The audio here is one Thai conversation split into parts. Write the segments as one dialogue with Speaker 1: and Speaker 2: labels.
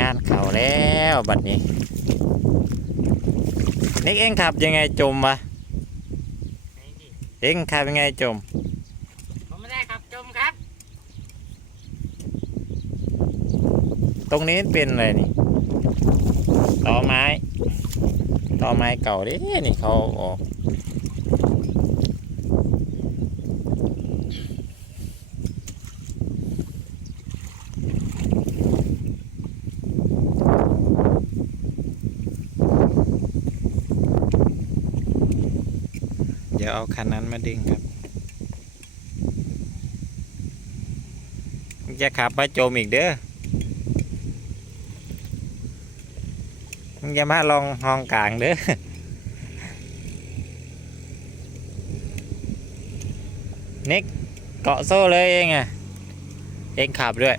Speaker 1: งานเข่าแล้วบัดนี้นิกเอ็งขับยังไงจมวะ
Speaker 2: ไหนดิ
Speaker 1: เอ็งขับยังไงจม
Speaker 2: ผมไม่ได้ครับจมครับ
Speaker 1: ตรงนี้เป็นอะไรนี่ต่อไม้ต่อไม้เก่าดินี่เขาเอาออก ดี๋ยวเอาคันนั้นมาดึงครับจะขับมาโจมอีกเด้อมึงอย่ามาลองห้องกลางเด้อนิกเกาะโซ่เลยเองอะ เองขับด้วย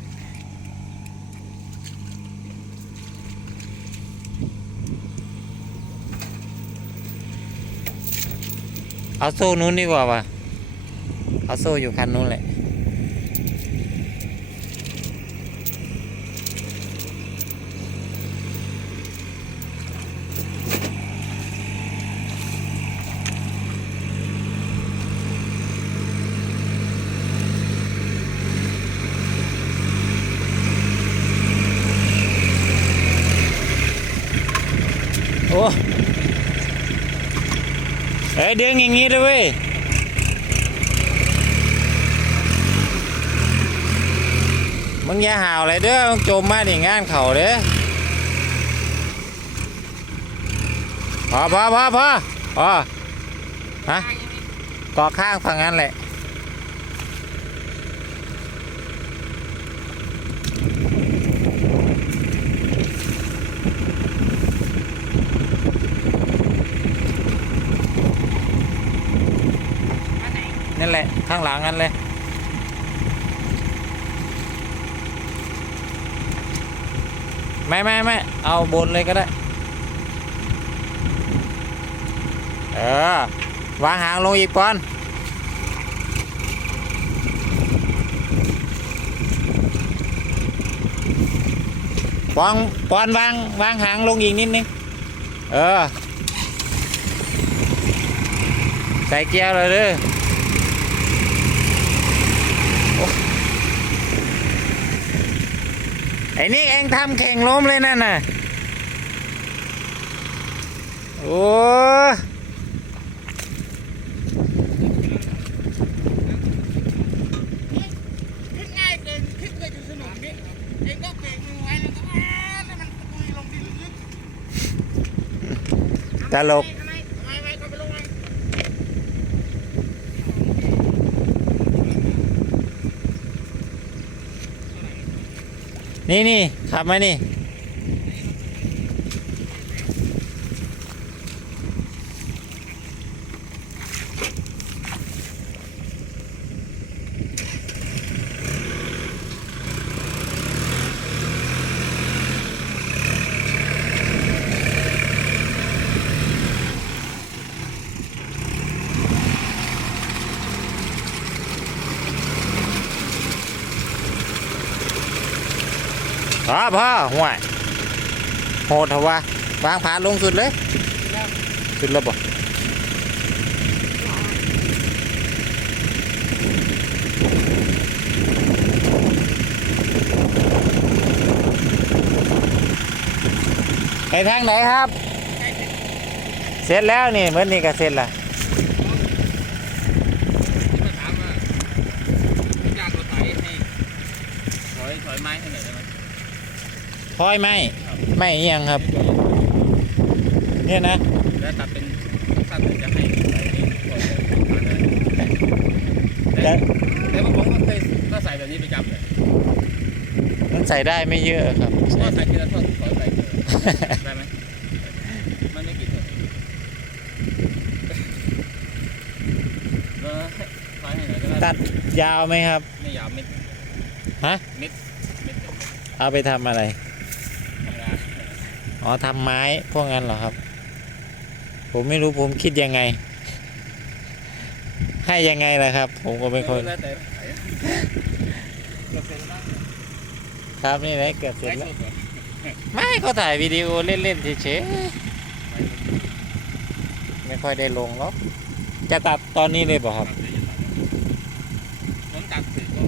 Speaker 1: เอาโซ่นู้นดีกว่าวะเอาโซ่อยู่คันนู้นแหละโอ้ เอ้ยเด้งอย่างนี้เลยเว้ยมึงอย่าห่าวเลยเด้อมึงจมมาดิงานเขาเด้อพอพอพอพอพอฮะเกาะข้างฝั่งนั้นแหละ นั่นแหละ ข้างหลังนั่นเลยไม่ไม่ไม่เอาบนเลยก็ได้ เออ วางหางลงอีกปอนปอนปอนวางวางหางลงอีกนิดนึง เออ ใส่เกียร์เลยเด้อ ไอ้นี่เองทำแข่งล้มเลยนั่นน่ะ โอ้
Speaker 2: ขึ้นง่ายเกินขึ้นเลยจนสนุกนี่เองก็เบรกมือไว้แล้วก็อ้าแล้วมันปุยลงดินลึก
Speaker 1: ตลก
Speaker 2: ทำไมทำไมทำไมเขาไปลงไง
Speaker 1: นี่นี่ขับมานี่ พ่อพ่อห่วยโหดเถอะวะวางผาลงสุดเลย สุดแล้วบ่ไปทางไหนครับ เสร็จแล้วนี่เมื่อนี้ก็เสร็จละ
Speaker 2: มาถามว่าอยากรถไถให้ถอยถอยไม้ให้หน่อยได้ไหม
Speaker 1: พลอยไหมไม่เอียงครับ เนี่ยนะ
Speaker 2: แล้วตัดเป็นสั้นๆจะให้ใส่นี่ก่อนเลยแต่
Speaker 1: แต่
Speaker 2: แต่ว่าผมก็เคยก็ใส่แบบนี้ประจำเลย
Speaker 1: มันใส่ได้ไม่เยอะครับ
Speaker 2: ก็ใส่ทีละท่อนถอยไปเถอะได้ไหมมันไม่กี่ท่อนเออถอยให้หน่อยก็ได้
Speaker 1: ตัดยาวไหมครับ
Speaker 2: ไม่ยาวเม็ด
Speaker 1: ฮะ
Speaker 2: เม็ดเม็ดเดียว
Speaker 1: เอาไปทำอะไร
Speaker 2: ธรรมดา
Speaker 1: อ๋อทำไม้พวกนั้นเหรอครับ ผมไม่รู้ผมคิดยังไง ให้ยังไงล่ะครับ ผมก็ไม่ค่อย
Speaker 2: แล้วแต่ไถร็จแล้วมั้ง
Speaker 1: ครับนี่แหละเกือบเสร็จ
Speaker 2: ไลฟ์
Speaker 1: แล้ว
Speaker 2: สดเหรอ
Speaker 1: ไม่ก็ถ่ายวิดีโอเล่นๆเฉยๆไม่ค่อยได้ลงหรอกจะตัดตอนนี้เลยเปล่ะครับ
Speaker 2: ผมตัดเสร็จก็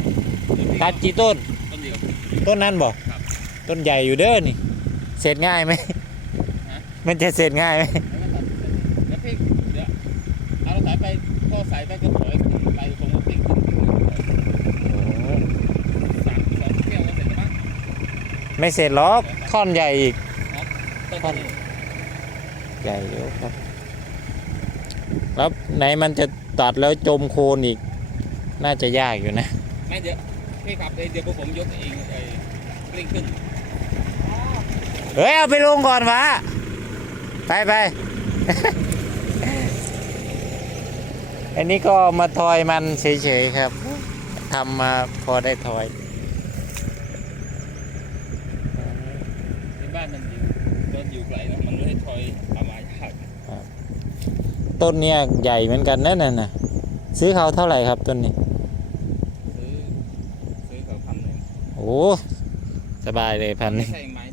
Speaker 2: เดี๋ยวพี่
Speaker 1: ตัดกี่ต้น
Speaker 2: ต้นเดียว
Speaker 1: ต้นนั้นบ่
Speaker 2: ครับ
Speaker 1: ต้นใหญ่อยู่เด้อนี่ เสร็จง่ายไหม
Speaker 2: ฮะ
Speaker 1: มันจะเสร็จง่ายไหม
Speaker 2: แล้วพี่เดี๋ยวเอาเราสายไปก็สายไปก็ถอยไปตรงติ้งสามสองเที่ยวก็เสร็จแล้วมั้ง
Speaker 1: ไม่เสร็จหรอกท่อนใหญ่อีก
Speaker 2: ต้นนี้
Speaker 1: ใหญ่อยู่ครับ แล้วไหนมันจะตัดแล้วจมโคลนอีก น่าจะยากอยู่นะ
Speaker 2: ไม่เดี๋ยวพี่ขับเองเดี๋ยวพวกผมยกเองไอ้กลิ้งขึ้น
Speaker 1: เฮ้ย เอาไปลงก่อนวะไปไปอันนี้ก็มาทอยมันเฉยๆครับทำมาพอได้ทอย
Speaker 2: ที่บ้านมันอยู่รถอยู่ไกลนะมันเลยถอยทำมายาก
Speaker 1: ต้นเนี้ยใหญ่เหมือนกันนั่นน่ะซื้อเขาเท่าไหร่ครับต้นนี้
Speaker 2: ซื้อซื้อเขาพันหนึ่ง
Speaker 1: โอ้สบายเลยพัน
Speaker 2: ไม่
Speaker 1: นี้
Speaker 2: ใช่ไม้